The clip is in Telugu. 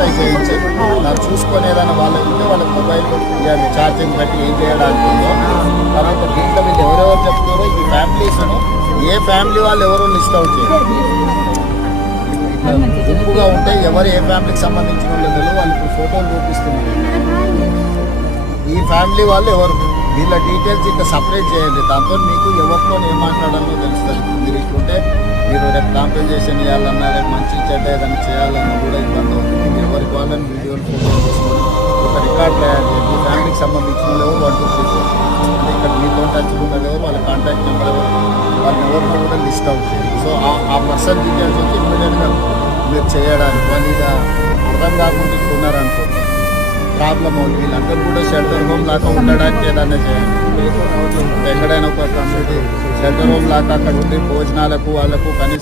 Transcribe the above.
ఐడెంటిఫై చేయించి నాకు చూసుకొని ఏదైనా వాళ్ళకి ఉంటే వాళ్ళ మొబైల్ ఇవ్వాలి ఛార్జింగ్ బట్టి ఏం చేయడానికి ఉందో తర్వాత దీంట్లో మీరు ఎవరెవరు చెప్తారో ఈ ఫ్యామిలీస్ను ఏ ఫ్యామిలీ వాళ్ళు ఎవరో లిస్ట్ అవుట్ చేయాలి. గుంపుగా ఉంటే ఎవరు ఏ ఫ్యామిలీకి సంబంధించిన వాళ్ళు వాళ్ళు ఇప్పుడు ఫోటోలు చూపిస్తున్నారు. ఈ ఫ్యామిలీ వాళ్ళు ఎవరు? వీళ్ళ డీటెయిల్స్ ఇంకా సపరేట్ చేయండి దాంతో మీకు ఎవరితో ఏం మాట్లాడాలో తెలుస్తుంది. మీరు ఇట్లుంటే మీరు రేపు కాంపెన్సేషన్ చేయాలన్నా రేపు మంచి చెడ్డ ఏదైనా చేయాలన్నా కూడా ఇబ్బంది అవుతుంది వీడియోలు ఫోటోలు తీసుకొని ఒక రికార్డ్ తయారు చేయండి. ఫ్యామిలీకి సంబంధించిన లేవో వన్ టూ త్రీ ఫోర్ అంటే ఇక్కడ మీతో టచ్ ఉన్నది ఎవరు వాళ్ళ కాంటాక్ట్ నెంబర్ వాళ్ళని ఎవరినో కూడా లిస్ట్ అవుట్ చేయండి. సో ఆ- పర్సన్ డీటెయిల్స్ వచ్చి ఇమ్మీడియట్గా మీరు చేయడానికి వాళ్ళు ఇలా అర్థం కాకుండా ఇక్కడ ప్రాబ్లం అవుతుంది. వీళ్ళందరూ కూడా షెల్టర్ హోమ్ లాగా ఉండడానికి ఏదైనా చేయాలి ఎక్కడైనా ఒక కమ్యూనిటీ షెల్టర్ హోమ్ లాగా అక్కడ ఉండి భోజనాలకు వాళ్ళకు కనీసం